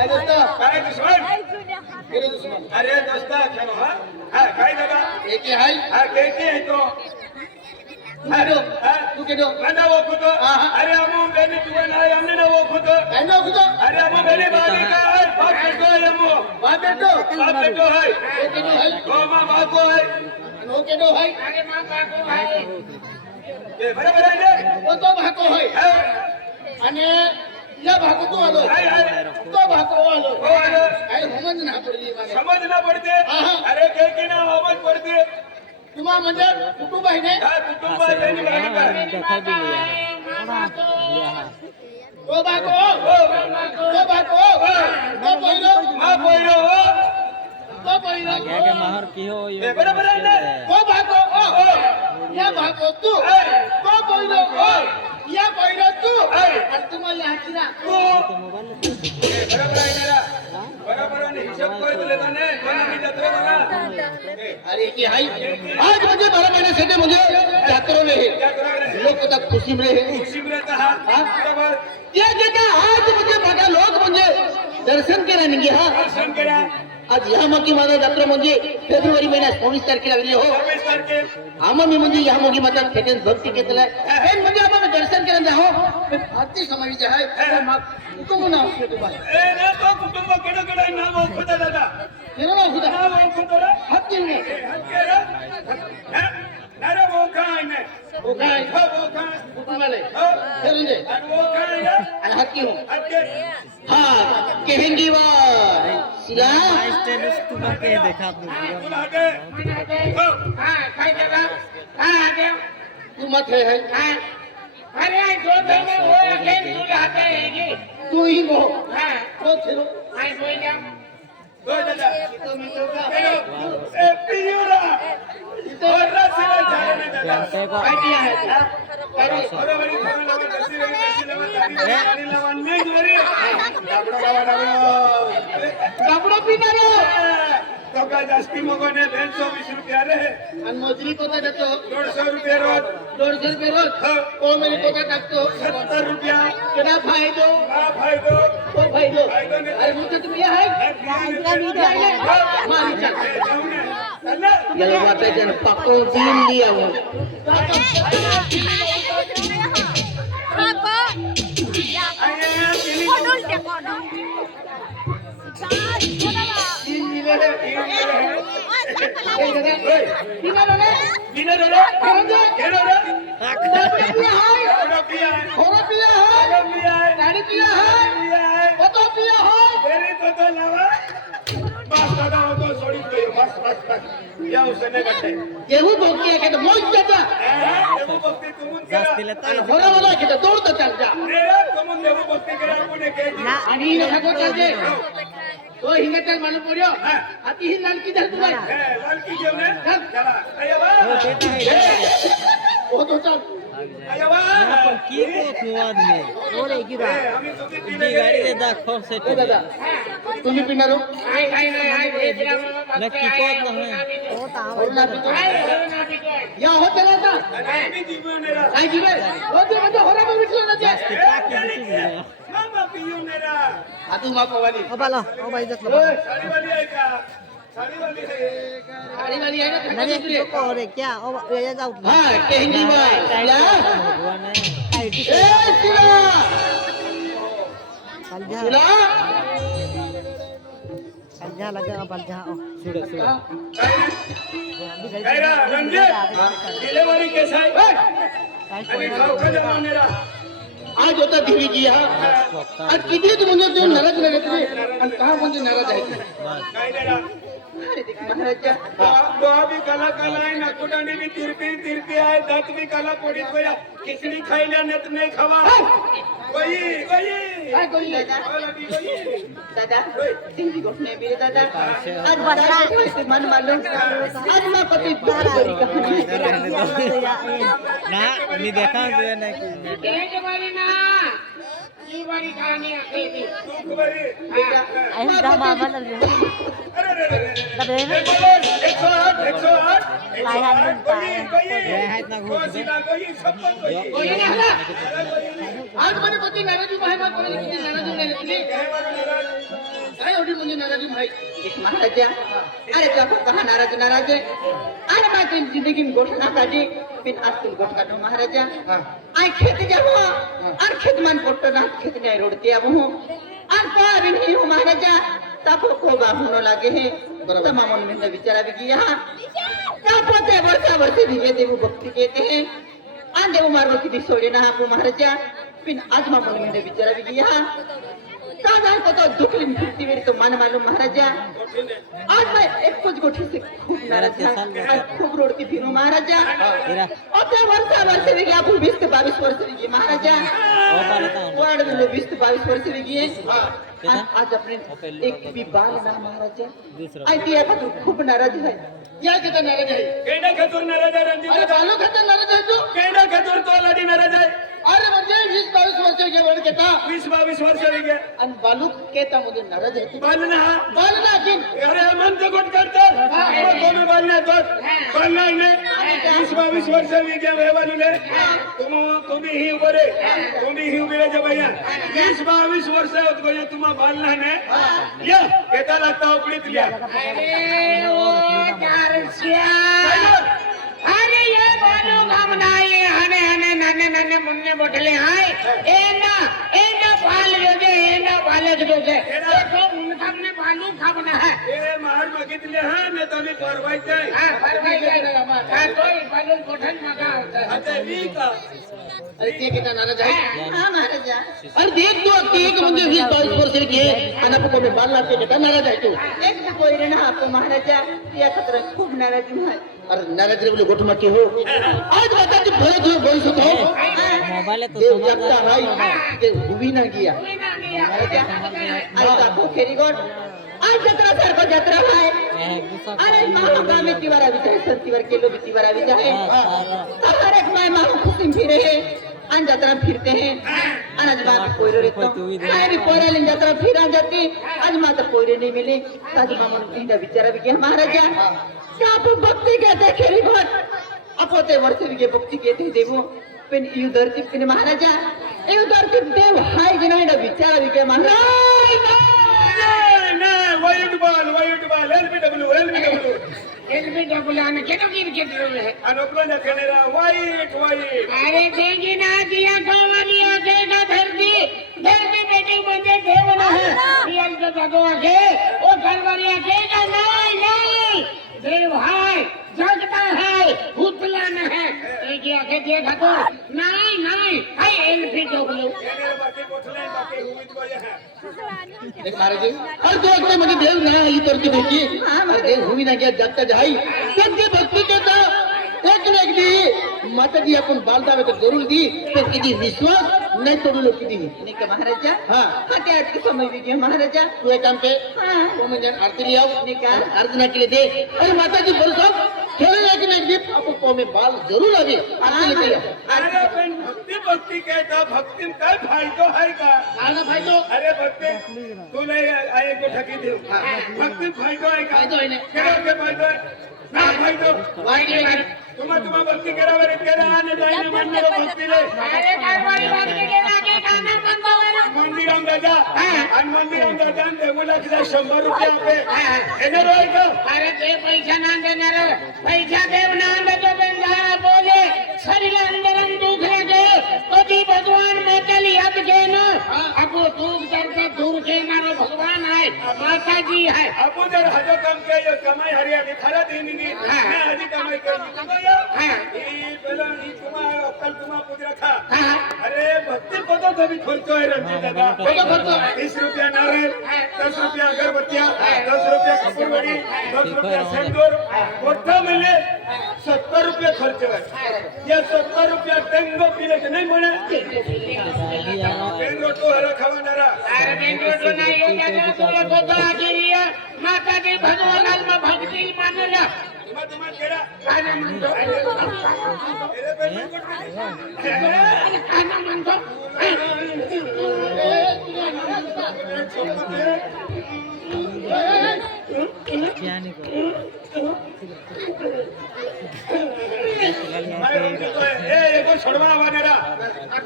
काय दुश्मन अरे दोस्ता चलो हा काय दादा एके हाय हा कैसे है तो तू केडो मैं वो खुद अरे हम बेनी तू ना हमने ना वो खुद अरे हम बेनी बाजी का है बाप बेटो है हम बाप बेटो है केडो हाय ओ मां बाप को है नो केडो हाय अरे मां काको आहे ये बराबर है ने वो तो भाको हाय आणि या भाको तो आलो तो भाको आलो काय समज ना पडते अरे कैकी ना समज पडते तुम्हा म्हणजे कुटुंब आहे ने कुटुंब आहे बेनी बाजी का ओ भाको तो भाको तो पहिलो मां पहिलो तो पहिलो के माहर की हो ये बराबर है ने तो भाको या भाको तू तो पहिलो या पहिलो तू आणि तुम्हाला हातीना बराबर आहे ना बराबर आहे हिशोब कर दिले तने कोणी मी जत्रा बघा अरे की हाय आज मुझे 12 महीने से मुझे यात्रा में है लोग तक खुशी में है खुशी में रहता है बराबर ये जगह आज मुझे बघा लोग म्हणजे दर्शन केला नाही हा दर्शन करा आज या मोठी माझा जत्रा म्हणजे फेब्रुवारी महिन्यात 19 तारखेला लागली हो 24 तारखे आम्हा मी म्हणजे या मोठी माता फेटेन भक्ती केतलाय हे म्हणजे आम्हाला दर्शन केलं जा हो भारतीय समाजाचे आहे मग कुटुंब नाव तुम्हाला ए ना तो कुटुंब केडो केडो नाम ओळखता दादा केलं ना खुदा नाम ओळखतो रे हात देऊ नये अरे वो काय ने ओ काय वो काय कुटुंबाला करून दे आणि वो काय ना आणि हात घेऊ अके हाँ कहेंगी वाह सिला स्टेटस तुला के देखा तुला हटे हां काय दादा हां देव तू मत है हां अरे जो देव वो अकेले तू राहते है तू ही वो हां तो चलो आई बोल जा हो दादा तो मी तो का ए पियुरा और रसिला झाले ना दादा काय किया है अरे बरोबर लावा दसी गाडी लावा नाही जोरी डाबडा लावा कापडा पिणार तो काय जास्ती मगोने 120 रुपया रे आणि मजुरी कोणता देतो 150 रुपये रोज 200 रुपये रोज तो मेरी कोणता टाकतो 70 रुपया केडा फायदो हा फायदो तो फायदो अरे मुझे तुम्ही आहे याला वाटायचं पक्को दिन दिया वो केहू भक्ती आहे मोज जाता बरोबर आहे की तोडतं त्यांच्या आणि नकोचे तो हिंगेतर मालूम पड्यो आती ही लालकी धर तुला ओ तो चल की को खुआद में ओरे की दा गाड़ी दे दा खो से ओ दादा तुम्ही पिणार हो नक्की कोत नाही ओ ता या हो चला आता काय जीवे हो ते म्हणजे होरा में विटलो ना ते आतू मा पवानी ओ बाला ओ बाई जत साडीवाली आहे का साडीवाली गाड़ी वाली है ना नहीं को रे क्या ओ ये जाऊ हां कहेंगी बात या भगवान है ए सिला पलजा सिला पलजा लगा पलजा ओ सुड़े सुड़े काय रा रणजित डिलिव्हरी केस आहे आणि खाऊ जमानेरा आज होता देवी जी हा आज किती तू म्हणजे तू नाराज नाही घेतली आणि का म्हणजे नाराज आहे काय देरा अरे देख महाराजा दोहा भी काला काला आहे नाकुटाने भी तिरपी आहे दात भी काला पोडीत गोया खिचडी खायला नेत नाही खावा गोई काय कोई दादा देवी गोठने बिरे दादा आज बड़ा मन मालूम आज मैं पति बड़ी ना नहीं देखा जो ना कि तेज वाली ना ये वाली कहानी आती थी दुख बरी आई दा मामा लग अरे लगे 108 है इतना घूम गोई आज मैंने पति नाराजी भाई बात बोले कि नाराजी नहीं एवढी म्हणजे नाराजी माहित देख महाराजा अरे तो आपण कहा नाराज आहे अरे मैं तो जिंदगी में गोठ ना काटी फिर आज तुम गोठ काटो महाराजा आई खेत जाबो और खेत मन पोट्टो ना खेत नहीं रोडते अब हूं और कोई भी नहीं हूं महाराजा ताको को बाहुनो लागे है तमाम मन में विचारा भी किया तापोते वर्षा दिवे देव भक्ति कहते हैं आंदे उमार की भी सोड़े ना आपको महाराजा फिर आज मन में विचारा भी किया साधारण को तो दुख लिन फिरती मेरी तो मन मालूम महाराजा आज मैं एक कुछ गोठी से खूब नाराज था खूब रोडती फिरूं महाराजा अब तो वर्ष भी गया आपको 20 से 22 वर्ष भी गए महाराजा वर्ड में 20 से 22 वर्ष भी गए आज अपने एक भी बाल ना महाराजा आई दिया का तो खूब नाराज है या किती नाराज आहे केडा खतूर नाराज आहे रणजित अरे बालो खातर नाराज है तू केडा खतूर तो लडी नाराज आहे अरे म्हणजे 20-22 वर्ष के वर केता 20-22 वर्ष होई गए आणि बालू केता मध्ये नाराज आहे तू बालना बालना की अरे मन तो गोट करतो तुम्ही बालना तो बालना ने 20-22 वर्ष होई गए वे बालूले तुम्ही ही उभे तुम्ही ही उभे जे भैया 20-22 वर्ष होत गए तुम्हा बालना ने या केता लागता उपडीत लिया अरे ओ चारसिया अरे ये बालू काम नाही हने नन्ने मुन्ने बोटले हाय एना बाल जो जे एना बालक जो जे तो उनकामने बालू खावना है ए मार बघितले हा मी तुम्ही परवायचे हां परवाई तो बालू बोठन मगा आता वी का अरे ते किती नाराज आहे हां महाराजा अरे देख तू अक्की एक म्हणजे 20-22 वर्ष की आणि आपण कोणी बालना ते किती नाराज आहे तू एक भी कोई ना आपको महाराजा या खतर खूब नाराज है अरे नाराज रे बोले गोठ मत हो आज बता तू भरत हो बोल सको मोबाइल तो देव समझ जगता भाई के हुई ना गया महाराजा आज आपको खेरी गोठ आज जत्रा सर को जत्रा भाई अरे मां का में तिवारा विचार संतिवार के लो तिवारा विचार हर एक मां खुशी फिरे है अन जत्रा फिरते हैं अनाज बात कोयरे रे तो मैं भी कोयरे लेन जत्रा फिर आ जाती आज मां तो कोयरे नहीं मिली आज मां मन तीन विचार भी के महाराजा क्या आप भक्ति कहते खेरी गोठ अपोते वर्ष भी के भक्ति कहते देवो पेन यू धरती पेन महाराजा यू धरती देव हाय जिना विचार भी के महाराज नाही वाईट बाल एलबीडब्ल्यू एलबीडब्ल्यू आने केनो गिर के दिले है अनोपलो न केनेरा वाईट अरे देगी ना दिया कवानी आके ना धरती बेटी बंदे देवना है रियल के भगवा के ओ घरवाली आके ना नहीं देव है जगता है भूतला न है एक आके देखा तो नहीं हाय एलबीडब्ल्यू केनेरा बाकी पोठले बाकी हुईत गोया है देख महाराज हर दो अगले मगे देव ना ही करके देखी हां देव हुई ना गया जाता जाई सत्य भक्ति के तो एक न एक दी माता जी अपन बालता में तो जरूर दी तो किदी विश्वास नहीं तोड़ू लो किदी नहीं का महाराजा हां हटे आज के समय भी गया महाराजा तू एक काम पे हां तो मैं जान आरती ले आओ निका अर्चना के लिए दे अरे माता जी बोल सब खेले एक न एक दी आपको को में बाल जरूर आवे आरती लेके आ अरे पण भक्ती कहता भक्ती काय फायदो है का आना भाई तो अरे भक्ती तू नाही आए को ठगी देव भक्ती फायदो है का फायदो है ने केलो के फायदो है ना फायदो वाईट तुम्हा भक्ती करावर केला आणि जाईने म्हणणार भक्ती रे अरे घरवाली बात के लागे खाना बंद होना मंदिरांगा जा आणि मंदिरांगा जान देवला किती 100 रुपये आपे एने रोय का अरे ते पैसा ना देणार पैसा देव ना देतो बंधारा बोले शरीर अंदरन दुख लागे कधी भगवान माता याद घेनो अबो दुख करके दूर घेणारो भगवान है माता जी है अबो जर हजो काम के कमाई हरियाणी खरा देनी मैं आधी कमाई करी ई पहला ई तुम्हा अक्कल तुम्हा पुद रखा अरे भक्ति को तो कभी खर्चो है रणजीत दादा को खर्चो 20 रुपया नारियल 10 रुपया अगरबत्तियां 10 रुपया कपूरवड़ी 10 रुपया सिंदूर मोठा मिले 70 रुपये खर्च है ये 70 रुपया टेंगो पीले के नहीं मने टेंगो तो हरा खावानारा अरे बेंगो तो नहीं हो गया तो तो आगिरिया माता जी भगवान में भक्ति मानला तुम्हा केड़ा खाना मानतो अरे पेमेंट कोट खाना मानतो क्या नहीं करो ए एको छोड़वा वानेरा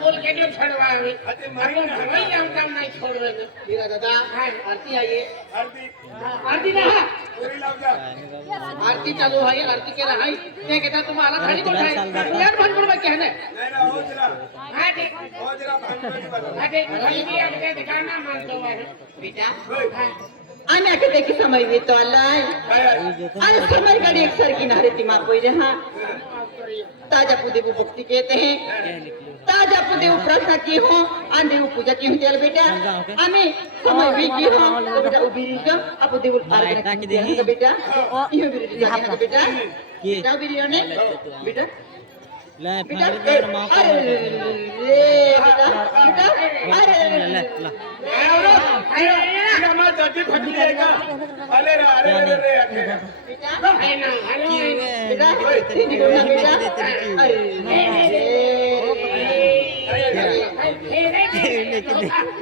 बोल के जो छड़वावे अरे मारी ना वही हम काम नहीं छोड़वे मीरा दादा आरती आई है आरती आरती ना पुरी लाव जा आरती चालू आहे आरती केला आहे ते घेता तुम्हाला खाली बोलाय यार भांडण काय कहणे नाही ना होजरा हां देख भानगडी बघा हां देख भाई आपके दिखाना मानतो है बेटा होय. आम्ही आके देखी समय येतो आलाय काय आहे? आणि समय गाडी एक सर किनारे तिमा कोई हा ताजा पुदेव भक्ति कहते हैं ताजा पुदेव प्रार्थना की हो आणि देव पूजा की होती बेटा आम्ही समय भी की हो तो बेटा उभी रही का आप देव आराधना की दे बेटा यो भी रही का बेटा क्या भी रही ने बेटा ले बेटा फाड़ दे मां को अरे बेटा बेटा अरे ले ला तिला मा जटी फटली आहे का अरे रे अरे रे अरे बेटा है ना हेलो बेटा ठीक है बेटा अरे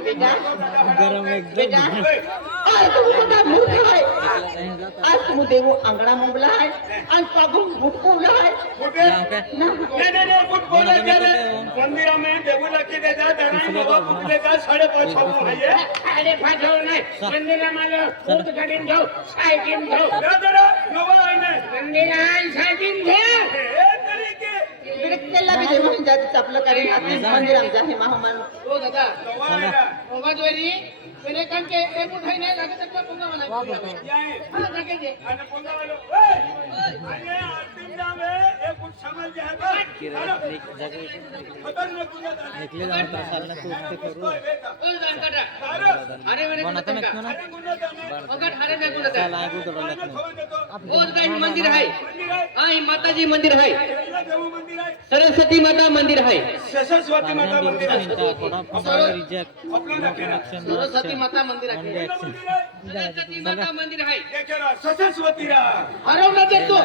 बेटा गरम बेटा एकदम आज तुम मोठा मूर्ख आहे आज तुम देव अंगणा मोबला आहे आणि पागून मुटकोवला आहे कुठे ना नाही कुठ बोलायचं रे मंदिरामध्ये देऊला की देजा धरण बाबा कुठले का 5:30 होऊ आहे अरे फाटव नाही मंदिरामध्ये फूट काढून घेऊ सायकिल घेऊ दादा नवा आहे ना मंदिरात सायकिल घेऊ हे तरी के बिडकेला बी देव जाती आपलं कारण आपली मंदिर आमचं आहे महामान ओ दादा नवा आहे ना ओगा जोरी मेरे कान के एक उठाई नहीं लगे तक पंगा वाला याय हां लगे जे आणि पुन्हा वालो अरे अंतिम नाम है एक कुछ समझ जाए का खतर न तुझ्या निकले जाऊन तर चालना तू ते करू ओ जानकाटा अरे अरे मेरे पण आता मी कोणा अरे गुन्हा जाणे ओगा ठाणे नाही बोलत चला ऐकू तर लागत खबर देतो ओ काही मंदिर आहे मंदिर आहे हा ही माताजी मंदिर आहे याला देऊ मंदिर आहे सरस्वती माता मंदिर आहे सरस्वती माता मंदिर आहे थोडा फॉर्म रिजेक्ट आपला दाखला सरस्वती माता मंदिर आहे मंदिर आहे सरस्वती माता मंदिर आहे हे केला सरस्वती रा हरवला देतो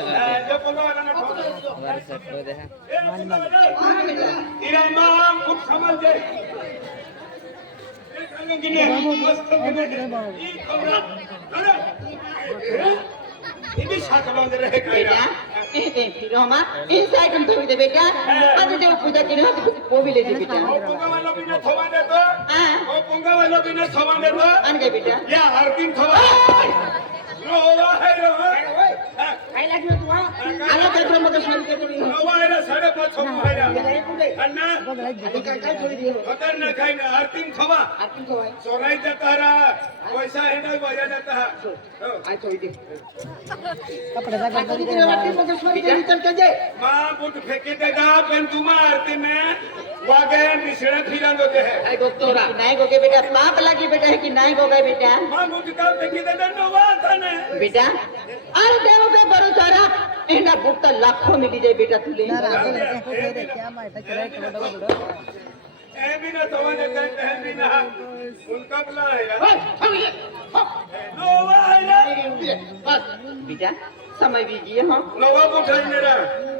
जो पुन्हा वाला ना वर सेट हो दे ए पुन्हा वाला इरा माम कुछ समझ जाए एक अंग गिने मस्त गिने ई खबरा अरे ये भी साथ बांध रहे बेटा कायरा कहते हैं फिर हम इनसाइड हम तो बेटा आज देव पूजा की ना वो भी ले दे बेटा ओ पुंगा वाला भी ना थवा देतो हां ओ पुंगा वाला भी ना थवा देतो आण गए बेटा या आरती थवा नवा है रो काय लागलं तू आला त्या मग शांत करून नवा है ना 5:30 हो है अन्ना काय थोडी दियो खतर न खाई ना आरती थवा आरती को आहे सोराई जाता रहा पैसा है ना बजा जाता है हो आय थोडी दे कपडे वाटी मग सोडी दे चल के दे मां बुट फेंके देगा पेन तुम आरती में वागे मिश्रण फिरन होते हैं आय गोतोरा नाही गोगे बेटा पाप लागी बेटा है कि नाही गोगे बेटा मां बुट का फेंके देगा नवा था ने बेटा अरे देव पे भरोसा रख एंडा बुक तो लाखों मिली जाए बेटा तुले ए भी ना थवा देता है भी ना उनका बुला है नवा है ना बेटा समय भी गया हाँ नवा बुट है मेरा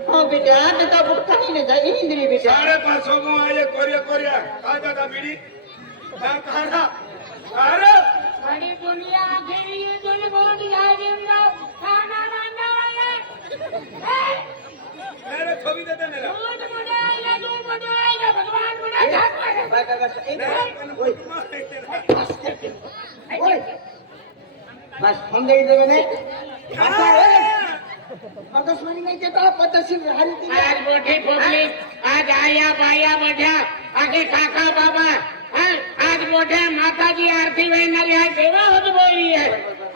हाँ बेटा बेटा बुक कहीं नहीं जाए इंद्री बेटा 5:30 को आए कोरिया कोरिया आ दादा बीड़ी कहां अरे बड़ी दुनिया घेरी दुल बोलिया जिंदा खाना बंदा है मेरे छवि दे दे मेरा दूध मुड़ाएगा दूध मुड़ाएगा भगवान मुड़ा बस हम गई देवे ने आकाशवाणी नहीं देता पद्धतशीर हरी आज मोठी पब्लिक आज आया बाया बैठा आगे काका बाबा हाँ, आज मोठे माताजी आरती वेणारी आहे देवा होत बोलली आहे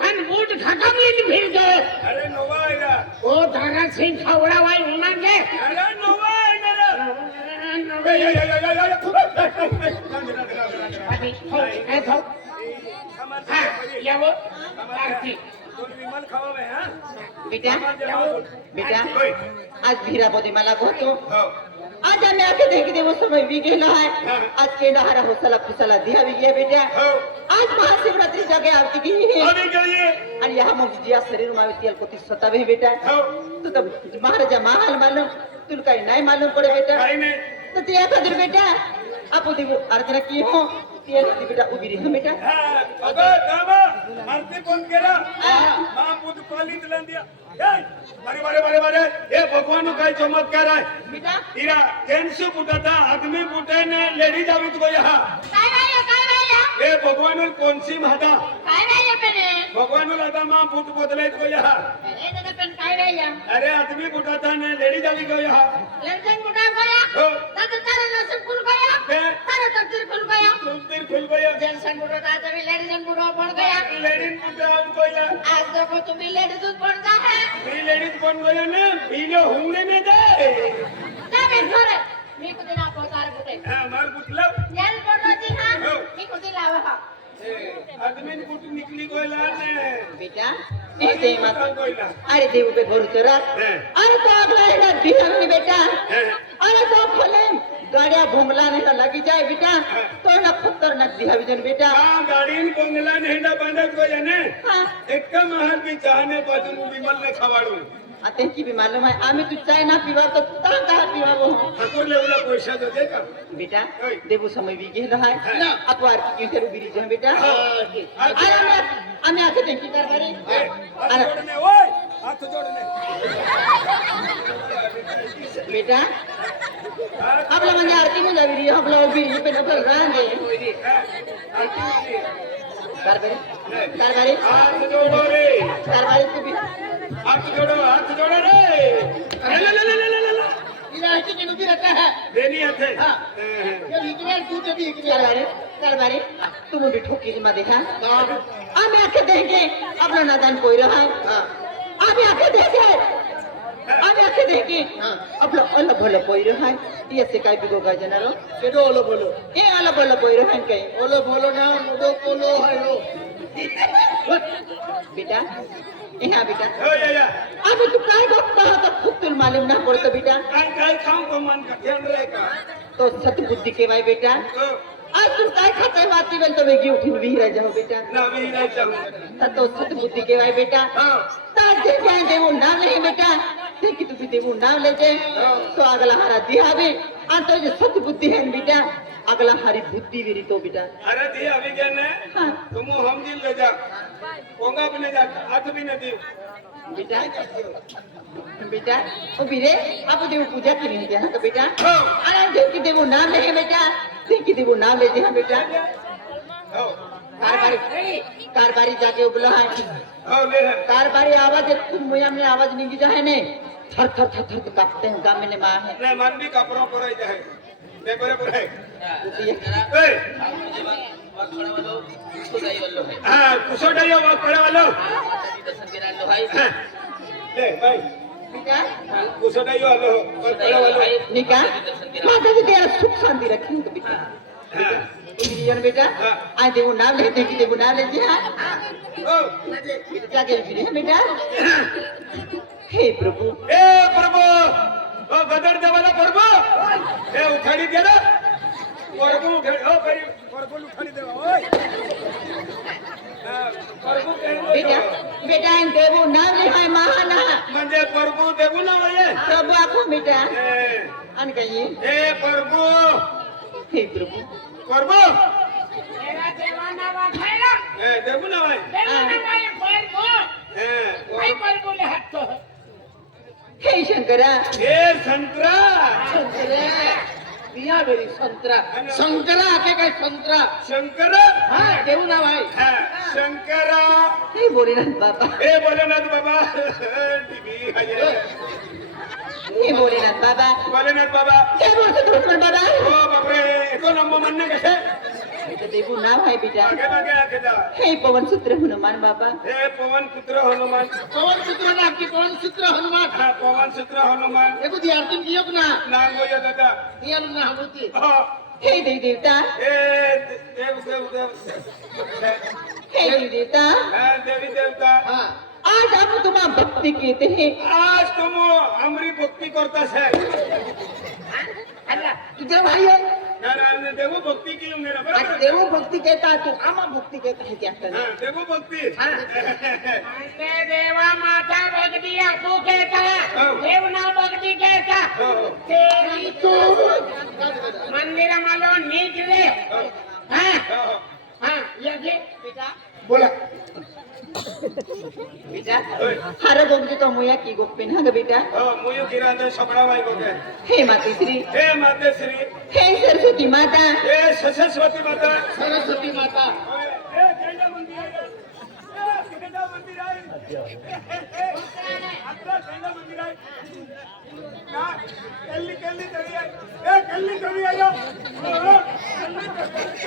आणि बूट खकामीन फिरतो अरे नवा है ना ओ धारा सिंह खवडा वाई होणार के अरे नवा है मेरा यावं आरती विमल खावावे हा बेटा बेटा आज भीरापोती मला होतो हो आज आम्ही आके देखते वो समय भी गेला है आज केंडा हरा होसला फुसला दिया भी गया बेटा हो आज महाशिवरात्री जागे आरती की है अभी गई आणि या मग जिया शरीर मावे तेल को स्वतः भी बेटा हो तू तो महाराजा महाल मालूम तुला काही नाही मालूम पडे बेटा काही नाही तर ते एखादं बेटा आपण देऊ आराधना की हो ये ती बेटा उभी रही बेटा अगं थांबा आरती फोन केला मा बुध पालित लंदिया अरे ये भगवान काय चमत्कार आहे बेटा हीरा जेंट्स फुटता आदमी फुटे ने लेडीज आवी तो यहाँ ये भगवान कौन सी माता भगवान लाता मां फुट बदले तो यहाँ अरे आदमी फुटता ने लेडीज आवी तो यहाँ हो तस्वीर खुल गया लेडीज फुटा उनको यहाँ मी लेडीज बन गया ने पीले होंगे में दे मार पुतला आदमी कुठ निकली गोयला ने बेटा ऐसे ही मत गोयला अरे देव पे भरोसा रख अरे तो अगला है दिया बेटा अरे तो खोले गाड़िया भोंगला नहीं लगी जाए बेटा तो ना खतरनाक दिया विजन बेटा हाँ गाड़ी बंगला नहीं ना बांधत गया ने हाँ एक महल की चाहने बाजू विमल ने खवाड़ू आता की भी मालूम है आम्ही तू चाय ना पीवा तो ता कहा पीवा वो ठाकुर लेवला पैसा दो दे का बेटा देवो समय भी गेल है अपो आरती क्यों तेरू बिरी जा बेटा अरे आम्ही आके देखी कर बारे हाथ जोड़ने ओए हाथ जोड़ने बेटा आपला म्हणजे आरती में जावी री आपला उभी ये पे नकल रान दे कारभारी हाथ जोड़ो रे कारभारी तू भी हाथ जोड़ो रे ले इलाही की नुबी रहता है देनी है ये इकरार तू ते भी कारभारी तू मुझे ठोकी मा देखा आम्ही आके देंगे आपला नादान कोई रहा है आम्ही आके देंगे आम्ही आके देंगे आपला अलग भलो कोई रहा है ये से काय बिगो का जनारो केडो ओलो बोलो ए अलग भलो कोई रहा है कहीं ओलो बोलो ना मोदो कोलो है लो बेटा यहाँ बेटा हो या अभी तू काय बघता तो खुद तुल मालूम ना पड़तो बेटा काय खाऊं को मन का ध्यान रहेगा तो सतबुद्धि के भाई बेटा आज तुम काय खाते माती बन तो वेगी उठिन भी रह जाओ बेटा ना भी नहीं चाहूं तो सतबुद्धि के भाई बेटा हां ताजे जाएंगे वो नाम ले बेटा देखी तू भी देवो नाम लेते तो अगला हरा दिया भी तो जो सतबुद्धि है बेटा अगला हरी बुद्धि भी तो बेटा अरे दी अभी कहने हाँ तुम हम दिल ले जा पोंगा भी नहीं जा हाथ भी नहीं दी बेटा बेटा ओ बीरे आप देव पूजा की नहीं है तो बेटा अरे देव की देवो नाम ले बेटा देव की देवो नाम लेते हैं बेटा हो कारबारी जाके उबला है हो ले कारबारी आवाज तुम मुया में आवाज नहीं जाए ने थर थर थर थर कांपते हैं गांव में मां है नहीं मन भी कपड़ों पर आई जाए ले बरे ए हां कुसोड़ियो वा पड़े वालो ले भाई बेटा कुसोड़ियो वालो पड़े वालो निका माता जी तेरा सुख शांति रखी तो बेटा हां इंजीनियर बेटा आज देवो नाम लेते कि देवो नाम लेते हैं ओ क्या कह रही है बेटा हे प्रभु ए प्रभु ओ गदर देवाला प्रभु ए उखाड़ी दे ना प्रभु ओ करी प्रभु उखाड़ी देवा ओए प्रभु बेटा बेटा इन देवो नाम ले है महाना म्हणजे प्रभु देवू ना वये प्रभु आपको बेटा अन कहिए ए प्रभु हे प्रभु प्रभु मेरा देवाना वाखायला ए देवू ना वये देवाना वाय परबो ए काय परबो ले हात तो हे शंकरा ए संतरा दिया मेरी संतरा संतरा आके काय संतरा शंकर हां देऊ ना भाई शंकरा हे भोलेनाथ बाबा ए भोलेनाथ बाबा टीवी आहे हे भोलेनाथ बाबा भोलेनाथ बाबा हे बोलतो धोरण बाबा ओ बापरे एको नंबर म्हणणे कसे बेटा देवो नाम है बेटा मागे मागे आके जा हे पवन सूत्र हनुमान बाबा हे पवन पुत्र हनुमान पवन सूत्र ना की पवन सूत्र हनुमान हा पवन सूत्र हनुमान एको दी आरती कियो ना नांगो या दादा ये ना होती हा हे देव देवता ए देव हे देव देवता हा देवी देवता हां आज हम तुम्हारा भक्ति कहते हैं आज तुम हमारी भक्ति करता है अल्लाह तुझे भाई है नारायण ने देवो भक्ति की मेरा आज बराबर देवो भक्ति कहता है तू आमा भक्ति कहता है क्या हाँ देवो भक्ति अंते देवा माता भक्ति आपको कहता देव ना भक्ति कहता तेरी तू मंदिर मालो नीच रे हाँ हो. हाँ ये घे बेटा बोला बेटा होय. हार गोगजे तो मुया की गोगपेन हा ग बेटा हो मुयू किरांत सगळा बाई बघे हे मातेश्री हे मातेश्री हे सरस्वती माता हे सरस्वती माता सरस्वती माता होय. हे कैला मंदिर आहे हे कैला मंदिर आहे आपला कैला मंदिर आहे का कल्ली कल्ली तरी आहे हे कल्ली तरी आहे हो, कल्ली तरी आहे.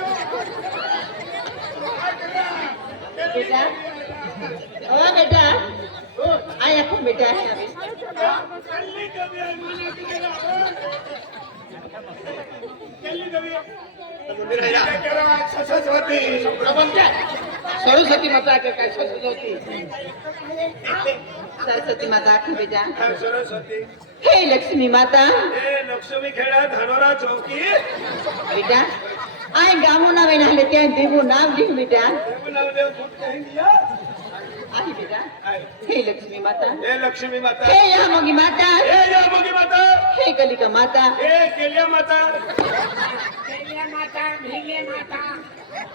बेटा ओ बेटा आया को बेटा है अभी कल्ली तरी आहे मला तिला कल्ली तरी आहे मंदिर आहे सरस्वती प्रबंध सरस्वती माता के काय सरस्वती सरस्वती माता आखी बेटा हा, सरस्वती हे लक्ष्मी माता हे लक्ष्मी खेळा धानोरा चौकी बेटा आय गामो ना वे नाले त्या देवो नाम लिख बेटा नामदेव दूध कहीं दिया आही बेटा आहे. हे लक्ष्मी माता हे लक्ष्मी माता हे यामोगी माता हे यामोगी माता हे कलिका माता हे केल्या माता कैल्या माता भिले माता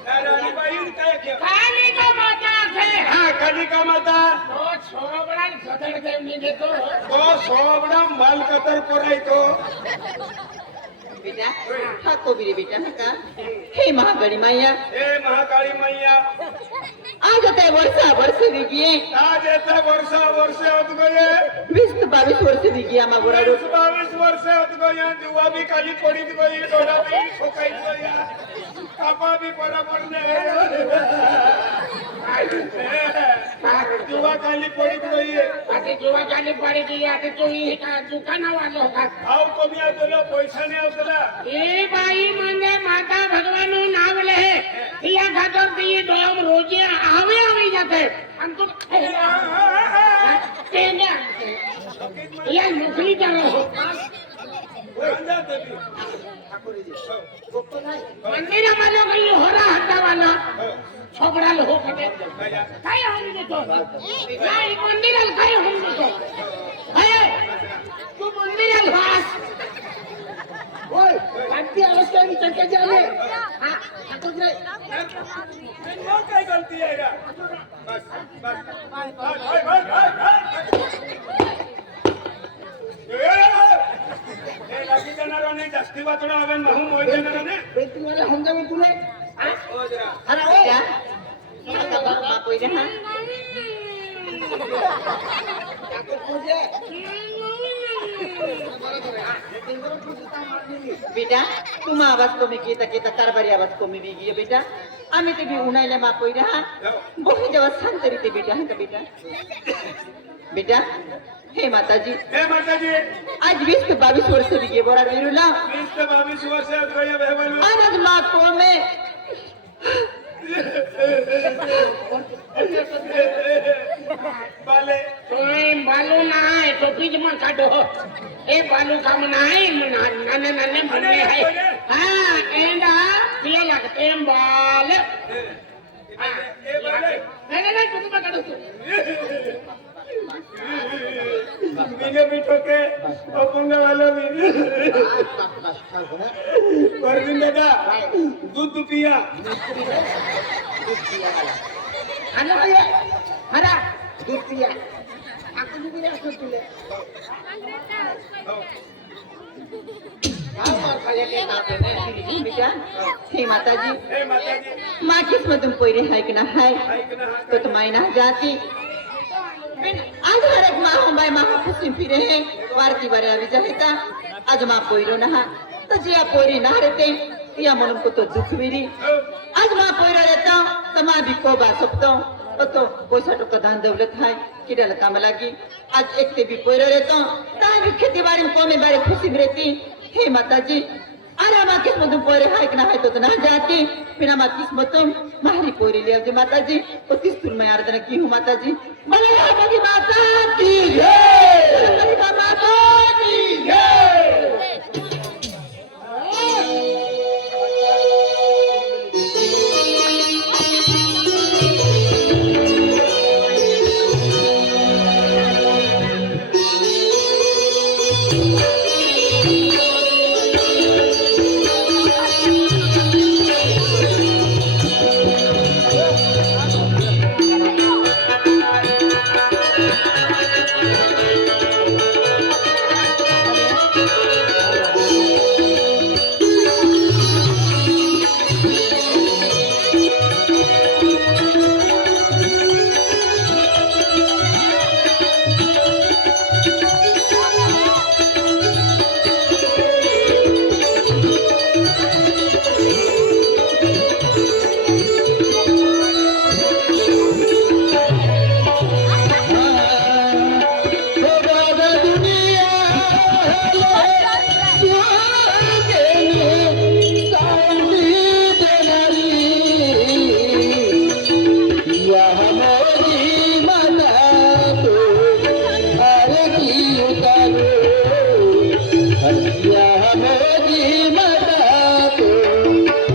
राणीबाई काय केलं? काली का माता है हा कालिका माता तो छोबड़ा गदड़ देव नहीं देतो तो सोबडा माल कतर कोरायतो बेटा हा को बिरे बेटा नका हे महागणी माया हे महाकाळी मैया आज ते वर्ष विगिये आज येता वर्ष होत गये 20-22 वर्ष विगिया मा गोराडो 22 वर्ष होत गया जुवा भी खाली पडीत गई डोळा भी ठोकायत गया कापा भी बरोबर जुवा खाली पडीत गई आधी जीवा जाली पड़ी गई आधी तो ये का दुकान वाला होगा हाव कमी आतलो पैसा नाही आवतला ए बाई म्हणजे माता भगवान नाव ले या खातर ती दोम रोजे आवे जाते हम तो या नौकरी कर रहे हो मंदिर आम्हाला काही हो रहा हट्टा वाला छोकरा हो कटे काय होऊन देतो नाही मंदिराला काय होऊन देतो तू मंदिराला वास होय कांती अवस्था मी चक्के जाले हां हातच नाही काय गलती आहे का बस हे लागी जाणाराने जास्ती वाचणं हवे म्हणून मोय जाणाराने तुम्हाला समजावून तुले हो जरा अरे ओ बेटा मा कोई रहा बेटा तुम आवाज कमी केता कारभारी आवाज कमी विगिये बेटा आम्ही ते भी उन्हायला मा कोई रहा बोहे जेव्हा सांगतरी ते बेटा है का बेटा बेटा हे माताजी हे माताजी आज 20-22 वर्ष विगिये बोरा वेरुला 20 ते 22 वर्ष होत गया बेहवालू आज मा को में बाले तुम्ही बालू नाही टोपीच मग काढो ए बालू काम नाही नाने नाने म्हणले आहे हा एंडा पिया लागते बाल ए बाले नाही नाही तुम्ही मग काढो बिगे भी ठोके अपंग वाला भी परवीन दादा दूध पिया हॅलो हरा दूध पिया आपण तुम्ही असतो तुले बेटा हे माताजी हे माताजी माँ किस्मतुम पोइरे है कि ना है ऐक ना तो तुम्हारी ना जाती आज हर एक माँ हमारे माँ खुशी फिरे हैं वारती बारे अभी जाहिता आज माँ पोइरो ना तो जिया पोइरी ना रहते या मन को तो दुख भी आज माँ पोइरा रहता तो माँ भी को बात सकता तो पैसा टुका दान दौलत है किडल काम लगी आज एक ते भी पोइरा रहता ता भी खेती बाड़ी में कोमे बारे खुशी में रहती हे माताजी अरे माँ किस्मतुम पोइरे है कि ना है तो ना जाती बिना माँ किस्मतुम मारी पोइरी ले जी माताजी तो किस तुल में आराधना की हूँ माताजी माता की जय माता